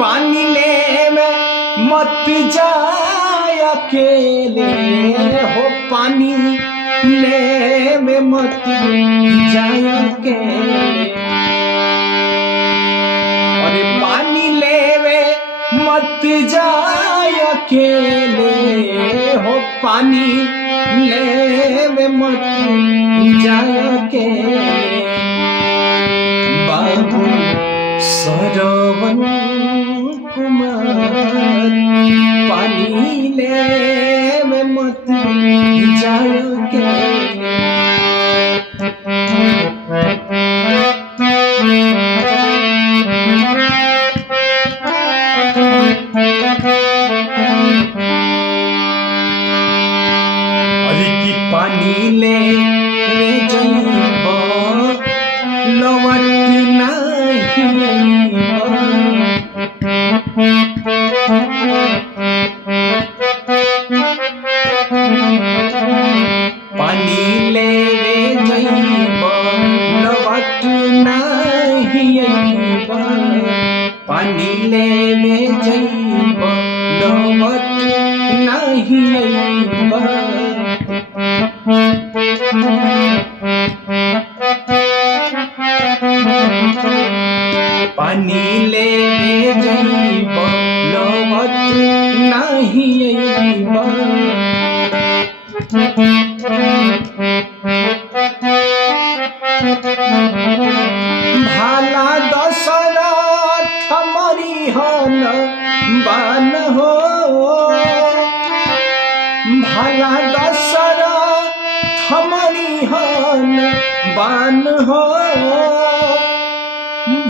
पानी ले में मत जाए अकेले हो, पानी ले में मत जाए अकेले। अरे पानी ले में मत जाए अकेले हो, पानी ले में मत जाए अकेले। बाबू सरवन कुमार पानी ले में मत जाए अकेले। अरे की पानी ले जइब लौट नहीं, पानी ले जइब लौट नहीं, पानी ले जइब लौट नहीं। पानी ले जइब लौट नहीं अइब। भाला दशरथ मरिहन बान हो, भाला दशरथ मरिहन बान हो,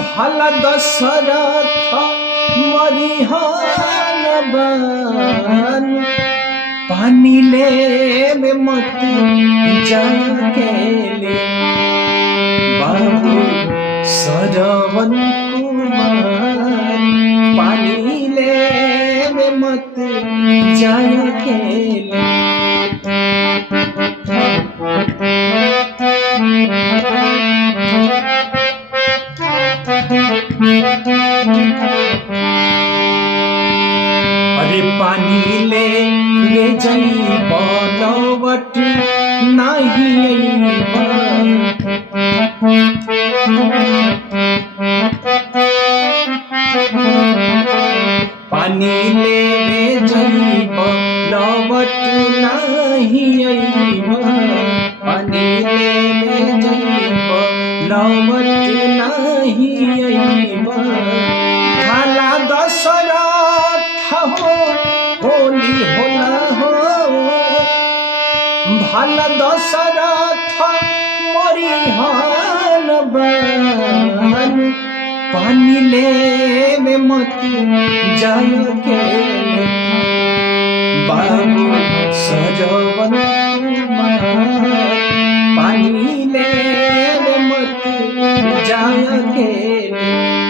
भला दशरथ मरिहन बान। पानी ले में मत जाए अकेले बाबू सरवन कुमार, पानी ले में मत जाए अकेले। अरे पानी ले जइब लौट नहीं अइब, पानी ले जइब लौट नहीं अइब, पानी ले जइब लौट नहीं अइब। भाला दशरथ हो होली होला हो, भाला दशरथ मरिहन बान। पानी ले में मत जाए अकेले बाबू सरवन कुमार, पानी ले में मत जाए अकेले।